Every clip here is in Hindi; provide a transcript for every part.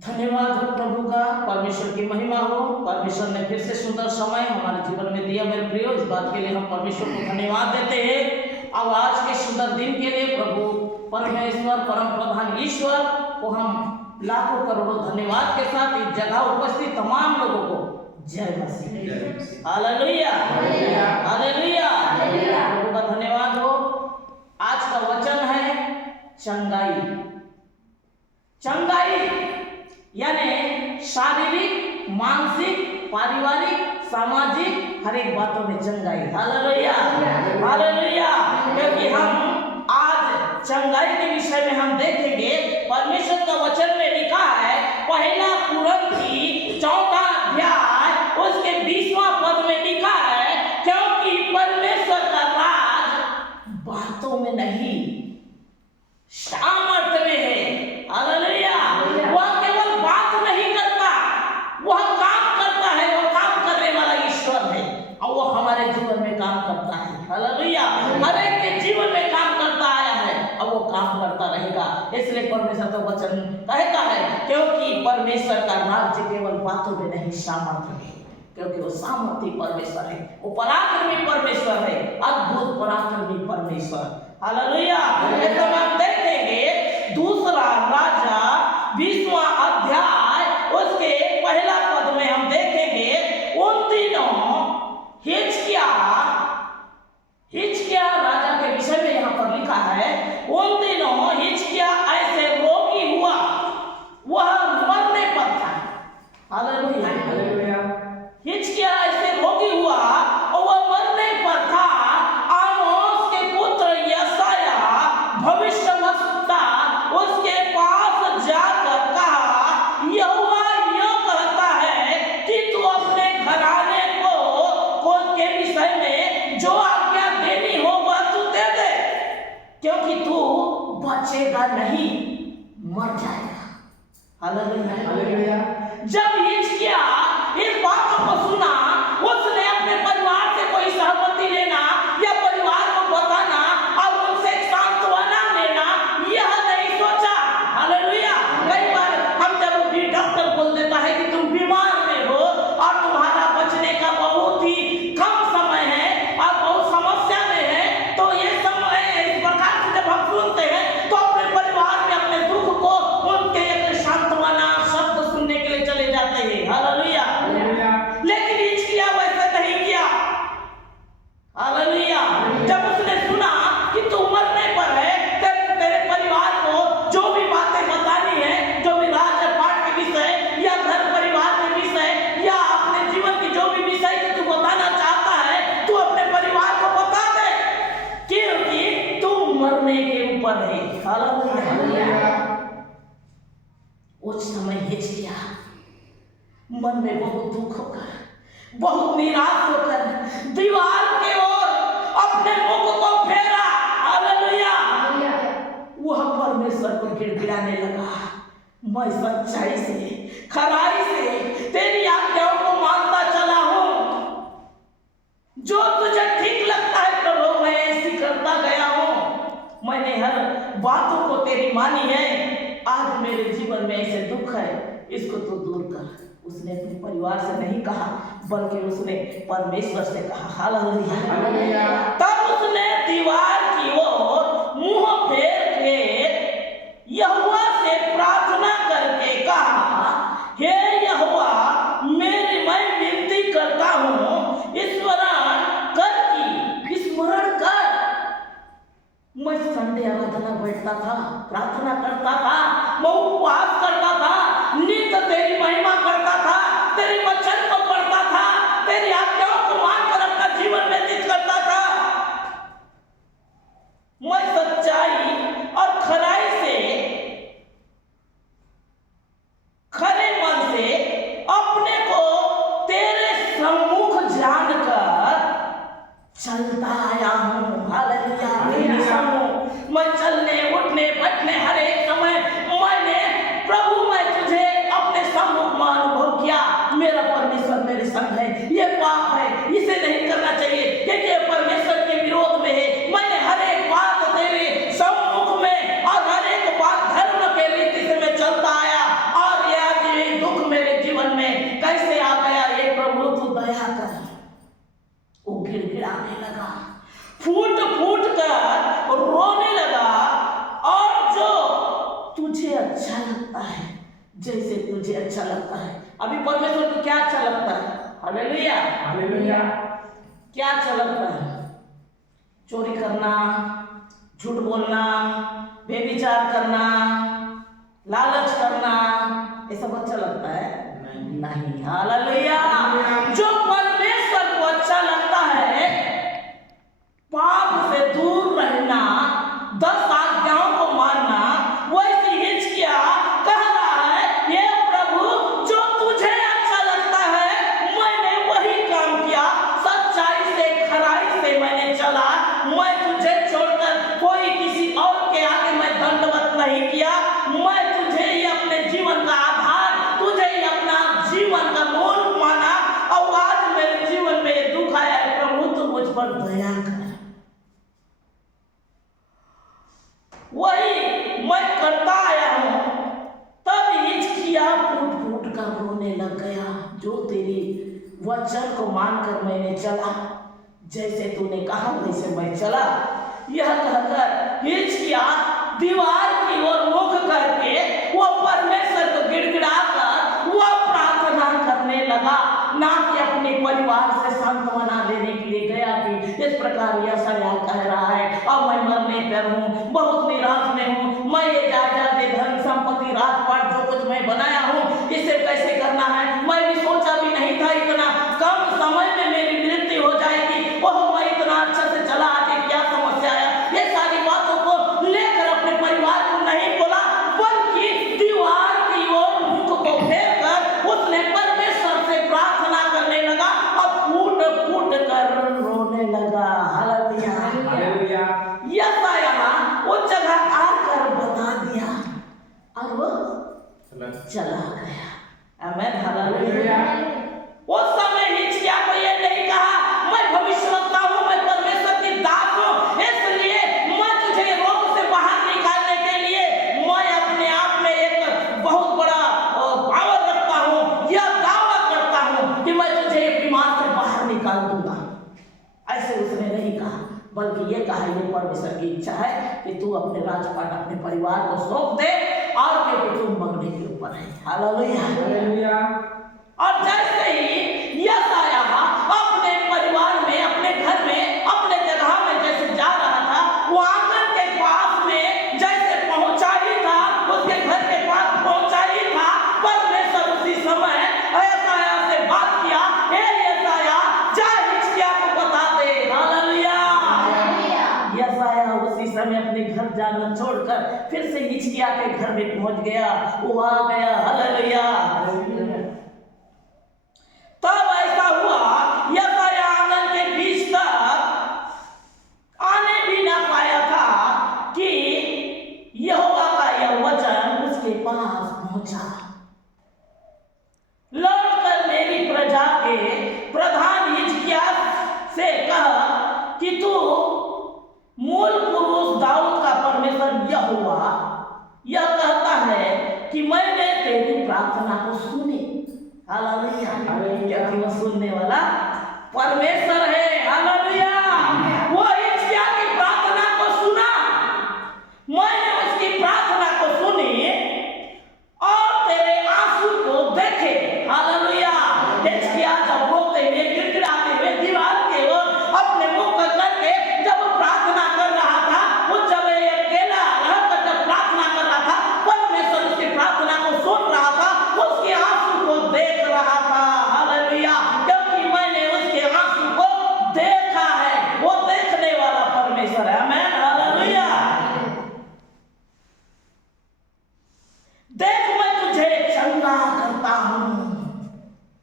धन्यवाद हो प्रभु का, परमेश्वर की महिमा हो। परमेश्वर ने फिर से सुंदर समय हमारे जीवन में दिया मेरे प्रियो, इस बात के लिए हम परमेश्वर को धन्यवाद देते हैं। अब आज के सुंदर दिन के लिए प्रभु परमेश्वर परम प्रधान ईश्वर को हम लाखों करोड़ों धन्यवाद के साथ इस जगह उपस्थित तमाम लोगों को जय मसीह, हालेलुया हालेलुया। प्रभु का धन्यवाद हो। आज का वचन है चंगाई। चंगाई यानी शारीरिक, मानसिक, पारिवारिक, सामाजिक हर एक बातों में चंगाई। Hallelujah hallelujah. क्योंकि हम आज चंगाई के विषय में हम देखेंगे। परमेश्वर का वचन में लिखा है, पहला कुरिन्थी 4वां अध्याय उसके 20वां पद में लिखा है, क्योंकि परमेश्वर का राज बातों में नहीं सामर्थ्य में है। हालेलुया। वह केवल बात नहीं करता, वह काम करता है। वह काम करने वाला ईश्वर है और वह हमारे जीवन में काम करता है। हालेलुया। हर एक के जीवन में काम करता आया है और वो काम करता रहेगा। इसलिए परमेश्वर का वचन कहता है, क्योंकि परमेश्वर का राज्य केवल बातों में नहीं सामर्थ्य में, क्योंकि वो सामर्थ्य परमेश्वर है, वो पराक्रमी परमेश्वर है, अद्भुत पराक्रमी परमेश्वर। हालेलुया। ऐसा हम देखेंगे दूसरा राजा 20वां अध्याय उसके पहला पद में हम देखेंगे, उन दिनों हिजकिय्याह राजा के विषय में यहाँ पर लिखा है, उन दिनों हिजकिय्याह ऐसे रोगी हुआ, वह मरने पर था। हालेलुया। हिजकिय्याह ऐसे रोगी हुआ और वह मरने पर था। आमोस के पुत्र यशायाह भविष्यवक्ता उसके पास जाकर कहा, यहोवा यूं कहता है कि तू अपने घराने को के विषय में जो आज्ञा देनी हो वह तू दे दे, क्योंकि तू बचेगा नहीं, मर जाएगा। हालेलुया। जब हिजकिय्याह इस बातों को सुना, उसने अपने परिवार से कोई सहमति लेना या परिवार को बताना और उनसे सांत्वना लेना यह नहीं सोचा। हालेलुया। कई बार हम जब भी डॉक्टर बोल देता है कि तुम बीमार में हो और तुम्हारा बचने का बहुत ही कम समय है और बहुत समस्या में है, तो ये समय इस प्रकार से जब हम सुनते हैं तो अपने परिवार में अपने दुख को उनके एक सांत्वना शब्द सुनने के लिए चले जाते हैं। हालेलुया। लेकिन हिजकिय्याह वैसा नहीं किया। हालेलुया। जब उसने सुना कि तू मरने पर है, तेरे परिवार को जो भी बातें बतानी है, जो भी राजपाट के विषय या घर परिवार के विषय या अपने जीवन की जो भी विषय तू बताना चाहता है, तू अपने परिवार को बता दे, क्योंकि तू मरने के ऊपर है। हालेलुया। उस समय हिजकिय्याह मन में बहुत दुख होकर, बहुत निराश होकर दीवार की ओर अपने मुख को फेरा। हालेलुया। वह परमेश्वर को गिड़गिड़ाने लगा, मैं सच्चाई से, खराई से तेरी आज्ञाओं को मानता चला हूं, जो तुझे ठीक लगता है प्रभु मैं ऐसी करता गया हूं। मैंने हर बातों को तेरी मानी है। आज मेरे जीवन में ऐसे दुख है, इसको तो दूर कर। उसने अपने परिवार से नहीं कहा, बल्कि उसने परमेश्वर से कहा। हालेलुया। तब उसने दीवार की ओर मुंह फेर के यहोवा से प्रार्थना करके कहा, हे यहोवा, मैं विनती करता हूँ, स्मरण कर। मैं संडे आराधना बैठता था, प्रार्थना करता था, मैं उपवास करता था, नित्य तेरी महिमा करता था, तेरी वचन को पढ़ता था, तेरी आज्ञाओं को मानकर अपना जीवन व्यतीत करता था। मैं सच्चाई और खराई से, खरे मन से अपने को तेरे सम्मुख जानकर चलता आया हूँ। हालेलुया। मैं चलने, उठने, बैठने हर एक समय मैंने प्रभु मैं तुझे अपने सम्मुख में अनुभव किया। मेरा जैसे तुझे अच्छा लगता है। अभी परमेश्वर को क्या अच्छा लगता है? Hallelujah, hallelujah. क्या अच्छा लगता है? चोरी करना, झूठ बोलना, बेविचार करना, लालच करना, ये सब अच्छा लगता है? नहीं। हालेलुया। जो परमेश्वर को अच्छा लगता है, पाप से दूर रहना, 10 आज्ञाओं को मानना, वैसे हिजकिय्याह कह रहा है, ये प्रभु जो तुझे अच्छा लगता है मैंने वही काम किया, सच्चाई से खराई से मैंने चला, मैं तुझे छोड़कर कोई किसी और के आगे मैं दंडवत नहीं किया, मैं तुझे ही अपने जीवन का आधार, तुझे ही अपना जीवन का मूल माना, और आज मेरे जीवन में ये दुख आया है, प्रभु तू मुझ पर दया कर। वही मैं करता आया हूं। तब हिजकिय्याह फूट फूट कर रोने लग गया, जो तेरी वचन को मानकर मैंने चला, जैसे तूने कहा वैसे मैं चला। यह कहकर हिजकिय्याह दीवार की ओर मुख करके वो परमेश्वर को गिड़गिड़ाकर वो प्रार्थना करने लगा, ना कि अपने परिवार से सांत्वना देने के लिए गया कि इस प्रकार यशायाह कह रहा है, अब मैं मरने पर हूँ, बहुत निराश में हूँ, मैं ये जायदाद धन संपत्ति राजपाट जो कुछ मैं बनाया हूँ इसे कैसे करना है, मैं भी सोचा भी नहीं था इतना कम समय में मेरी मृत्यु हो जाएगी, ओह मैं इतना अच्छा से चला, आगे क्या समस्या है। ये सारी बातों को लेकर अपने परिवार को नहीं बोला, बल्कि दीवार की ओर मुख को फेर कर उसने परमेश्वर से प्रार्थना करने लगा और फूट फूट कर रोने लगा। Hallelujah, hallelujah. यशायाह उस जगह आकर बता दिया और वो चला गया। आमीन, हालेलुया। उस समय हिजकिय्याह को ये नहीं कहा मैं भविष्यवक्ता हूँ, मैं परमेश्वर की दास हूँ, इसलिए मैं तुझे रोग से बाहर निकालने के लिए मैं अपने आप में एक बहुत बड़ा पावर रखता हूँ, यह दावा करता हूँ कि मैं तुझे बीमार से बाहर निकाल दूंगा। ऐसे उसने नहीं कहा, बल्कि ये कहा ये परमेश्वर की इच्छा है कि तू अपने राजपाट अपने परिवार को सौंप दे और क्योंकि तू मरने के ऊपर है। Hallelujah, hallelujah. और जैसे ही यशायाह अपने परिवार में, अपने घर में, अपने जगह में जैसे जा रहा था, वो आंगन के पास में जैसे पहुंचा ही था, उसके घर के पास पहुंचा ही था, परमेश्वर उसी समय यशायाह से बात किया, हे यशायाह जा हिजकिय्याह को बता दे। हालेलुया। यशायाह उसी समय अपने घर जाना छोड़कर फिर से हिजकिय्याह के घर में पहुंच गया, वो आ गया। हालेलुया। तब ऐसा हुआ यशायाह आंगन के बीच तक आने भी ना पाया था कि यहोवा का यह वचन उसके पास पहुंचा, लौटकर मेरी प्रजा के प्रधान हिजकिय्याह से कहा कि तू मूल पुरुष दाऊद का परमेश्वर यहोवा यह कहता है कि मैंने तेरी प्रार्थना को सुनी। हालेलुया, क्योंकि वो सुनने वाला परमेश्वर है। हालेलुया। वो हिजकिय्याह की प्रार्थना को सुना, मैंने उसकी प्रार्थना को सुनी और तेरे आंसू को देखे। हालेलुया। हिजकिय्याह जब रोते हुए गिड़गिड़ाते हुए दीवार के ओर अपने मुख करके जब प्रार्थना कर रहा था, वो जब अकेला रहकर जब प्रार्थना कर रहा था, परमेश्वर उसकी प्रार्थना को सुन रहा था, उसके आंसू को देख रहा था। हालेलुया, क्योंकि मैंने उसके आंसू को देखा है, वो देखने वाला परमेश्वर है। आमीन, हालेलुया। देख मैं तुझे चंगा करता हूं,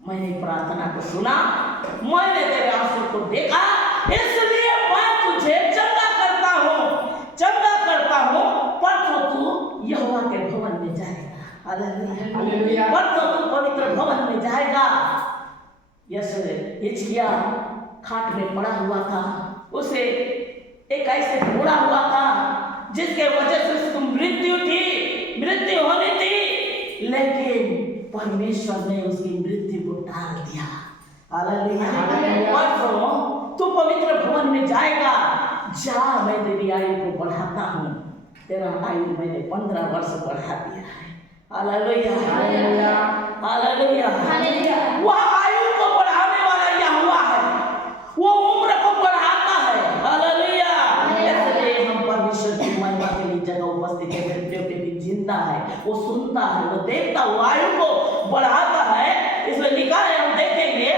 मैंने प्रार्थना को सुना, मैंने तेरे आंसू को देखा, इसलिए मैं तुझे चंगा करता हूं, परसों तू यहोवा के भवन में जाएगा। हालेलुया। परसों तू पवित्र भवन में जाएगा। हिजकिय्याह खाट में पड़ा हुआ था, उसे एक ऐसे फोड़ा हुआ था जिसके वजह से उसको मृत्यु होनी थी, लेकिन परमेश्वर ने उसकी मृत्यु को टाल दिया। हालेलुया। परसों तू पवित्र भवन में जाएगा, जा मैं तेरी आयु को बढ़ाता हूँ, तेरा आयु मैंने 15 वर्ष बढ़ा दिया है। Hallelujah, hallelujah, hallelujah. वह आयु को बढ़ाने वाला यहोवा है, वो उम्र को बढ़ाता है। हालेलुया। इसलिए हम परमेश्वर की महिमा के लिए जगह उपस्थित है, मृत्यु के भी जिंदा है, वो सुनता है, वो देखता, वो आयु को बढ़ाता है। इसमें लिखा है, हम देखेंगे,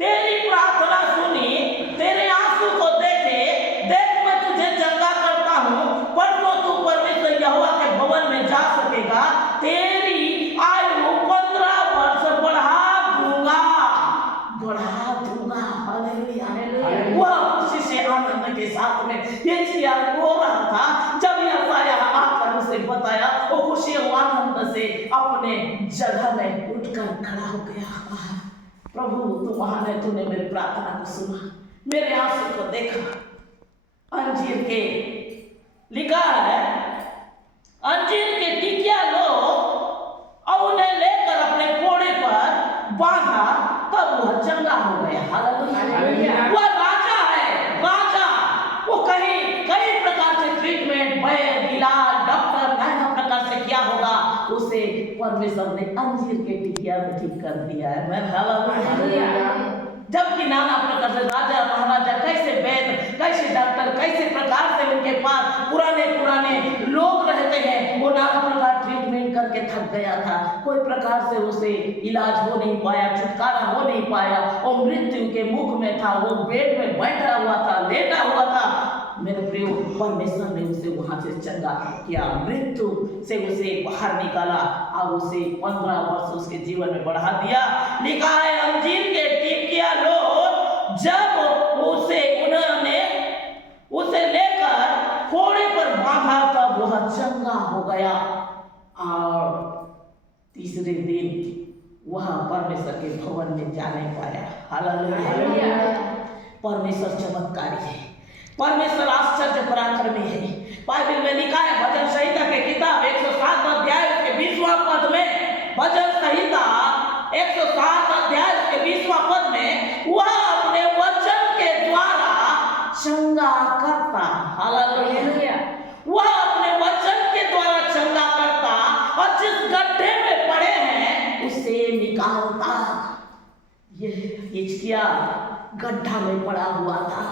तेरी प्रार्थना सुनी, तेरे आंसू को देखे, देख मैं तुझे चंगा करता हूँ, परसों तू परमेश्वर यहोवा के भवन में जा सकेगा, तेरी आयु 15 वर्ष बढ़ा दूंगा, बढ़ा दूंगा। हालेलुया। वह खुशी से आनंद के साथ में हिजकिय्याह रो रहा था। जब यशायाह आकर उसे बताया, वो खुशी और आनंद से अपने जगह में उठकर खड़ा हो गया। प्रभु तू महान है, तूने मेरी प्रार्थना को सुना, मेरे आंसू को देखा। अंजीर के लिखा है, अंजीर के टिकिया लो और उन्हें लेकर अपने कोड़े पर बांधा, तब वह चंगा हो गया। हालेलुया। वह राजा है, राजा। वो कई प्रकार से ट्रीटमेंट, वैद्य, इलाज, डॉक्टर, नाना प्रकार से क्या होगा, उसे परमेश्वर ने अंजीर के टिकिया में ठीक कर दिया है। मैं हालेलुया। जबकि नाना प्रकार से राजा महाराजा, कैसे वैद्य, कैसे डॉक्टर, कैसे प्रकार से उनके पास पुराने लोग रहते हैं, वो नाना प्रकार ट्रीटमेंट करके थक गया था, कोई प्रकार से उसे इलाज हो नहीं पाया, छुटकारा हो नहीं पाया, और मृत्यु के मुख में था, वो बेड में बैठा हुआ था, लेटा हुआ था। मेरे प्रिय, परमेश्वर ने उसे वहां से चंगा किया, मृत्यु से उसे बाहर निकाला और उसे 15 वर्ष उसके जीवन में बढ़ा दिया। लिखा है, अंजीर के टिकिया लो, जब उन्होंने उसे लेकर कोड़े पर बांधा, तब वह चंगा हो गया। और तीसरे दिन वह परमेश्वर के भवन में जा नहीं पाया। हालेलुया। परमेश्वर चमत्कारी है, परमेश्वर आश्चर्य पराक्रमी है। बाइबल में लिखा है, भजन संहिता के किताब 107 अध्याय के 20वां पद में, भजन संहिता 107 अध्याय के 20वां पद में, वह अपने वचन के द्वारा चंगा करता। हालेलुया। वह अपने वचन के द्वारा चंगा करता, और जिस गड्ढे में पड़े हैं उसे निकालता। यह हिजकिय्याह गड्ढा में पड़ा हुआ था,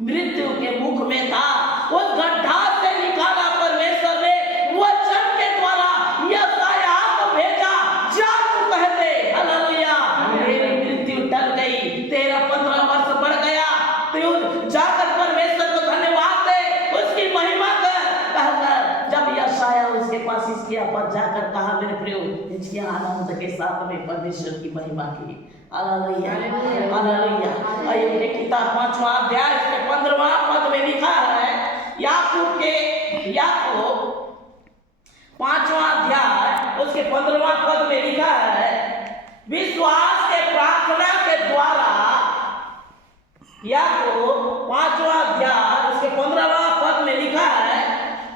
मृत्यु के मुख में था, उस गड्ढा से निकाला परमेश्वर ने वचन के द्वारा। यशायाह को भेजा, जा तू कह दे। हालेलुया। मेरी मृत्यु टल गई, तेरा 15 वर्ष बढ़ गया, तू जाकर परमेश्वर को धन्यवाद दे, उसकी महिमा कर। कहकर जब यशायाह उसके पास हिजकिय्याह पर जाकर कहा, मेरे प्रिय, हिजकिय्याह आनंद के साथ में परमेश्वर की महिमा की। Hallelujah, hallelujah. अय्यूब की किताब 5वां अध्याय के 15वां पद में लिखा है, याकूब 5वां अध्याय उसके 15वां पद में लिखा है, विश्वास के प्रार्थना के द्वारा, याकूब 5वां अध्याय उसके 15वां पद में लिखा है,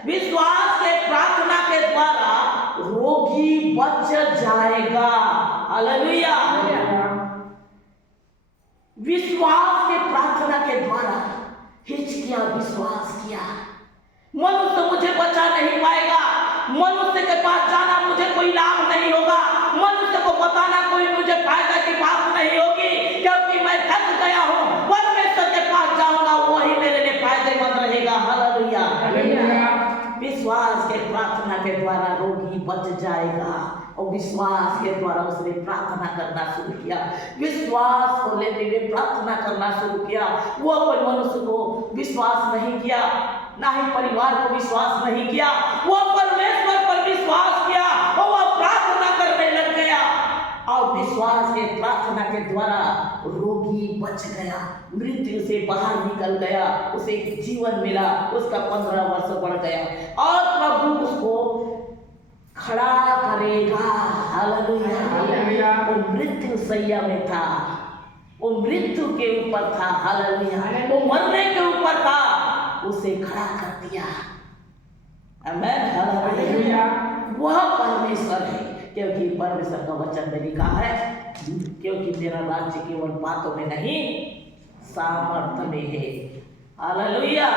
विश्वास के प्रार्थना के द्वारा रोगी बच जाएगा। हालेलुया। विश्वास के प्रार्थना के द्वारा हिजकिय्याह विश्वास किया, मनुष्य मुझे बचा नहीं पाएगा, मनुष्य के पास जाना मुझे कोई लाभ नहीं होगा, मनुष्य को बताना कोई मुझे फायदा की बात नहीं होगी, क्योंकि मैं थक गया हूँ, परमेश्वर के पास जाऊंगा, वही मेरे लिए फायदेमंद रहेगा। हालेलुया। विश्वास के प्रार्थना के द्वारा रोगी बच जाएगा, और विश्वास के द्वारा उसने प्रार्थना करना शुरू किया, विश्वास को लेते हुए प्रार्थना करना शुरू किया। वो कोई मनुष्य को विश्वास नहीं किया, ना ही परिवार को विश्वास नहीं किया, वो परमेश्वर पर विश्वास किया और वह प्रार्थना करने लग गया, और विश्वास के प्रार्थना के द्वारा रोगी बच गया, मृत्यु से बाहर निकल गया, उसे जीवन मिला, उसका 15 वर्ष बढ़ गया, और प्रभु उसको खड़ा करेगा। हालेलुया। वो मृत्यु सैया में था, वो मृत्यु के ऊपर था। हालेलुया। वो मरने के ऊपर था, उसे खड़ा कर दिया। आमेन। हालेलुया। वह परमेश्वर है, क्योंकि परमेश्वर का वचन में लिखा है, क्योंकि तेरा राज्य केवल बातों में नहीं सामर्थ्य में है। हालेलुया।